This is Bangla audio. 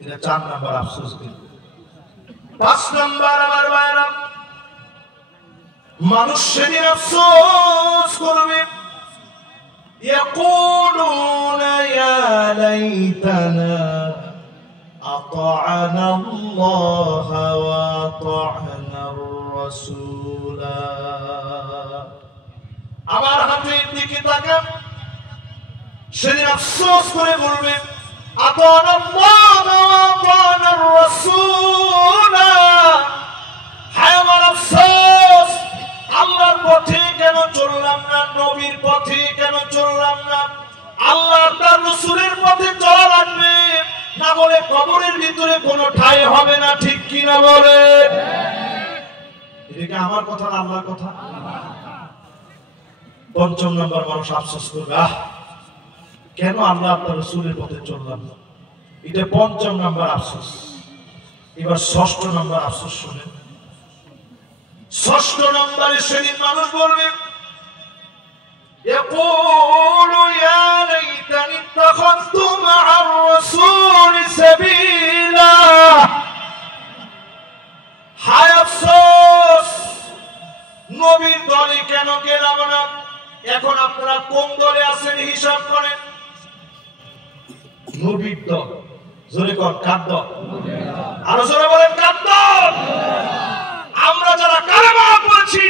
এটা 4 নাম্বার আফসোস দিন। 5 নাম্বার আমার ভাইরা, মানুষ সেদিন আফসোস করবে, ইয়াকুলুনা ইয়া লাইতানা আতা'না আল্লাহ ওয়া আতা'না আর-রাসূলা। আমার হাতের দিকে তাকান, সেদিন আফসোস করে বলবে, আতা'না আল্লাহ ওয়া আতা'না আর-রাসূলা। হায় আমার আফসোস, আল্লাহর পথে কেন চললাম না, নবীর পথে কেন চললাম না। আল্লাহ তার রাসূলের পথে চলা লাগবে, না বলে কবরের ভিতরে কোনো ঠাঁই হবে না। ঠিক কি না বলে? এটা আমার কথা না আল্লাহর কথা? 5 নম্বর মানুষ আফসোস করবে, কেন আল্লাহ তার রাসূলের পথে চললাম না। এটা 5 নম্বর আফসোস। এবার 6 নম্বর আফসোস শুনেন। 6 নম্বরে সেদিন মানুষ বলবে, ইয়াকুলু ইয়া লাইতানি ইত্তাখাযতু মা'আর রাসূলি সাবিলা। হায় আফসোস, নবীর দলে কেন গেলাম না। এখন আপনারা কোন দলে আছেন হিসাব করেন। নবীর দল। জোরে কোন কার দল? আরো জোরে বলেন কার দল? আমরা যারা কালেমা পড়েছি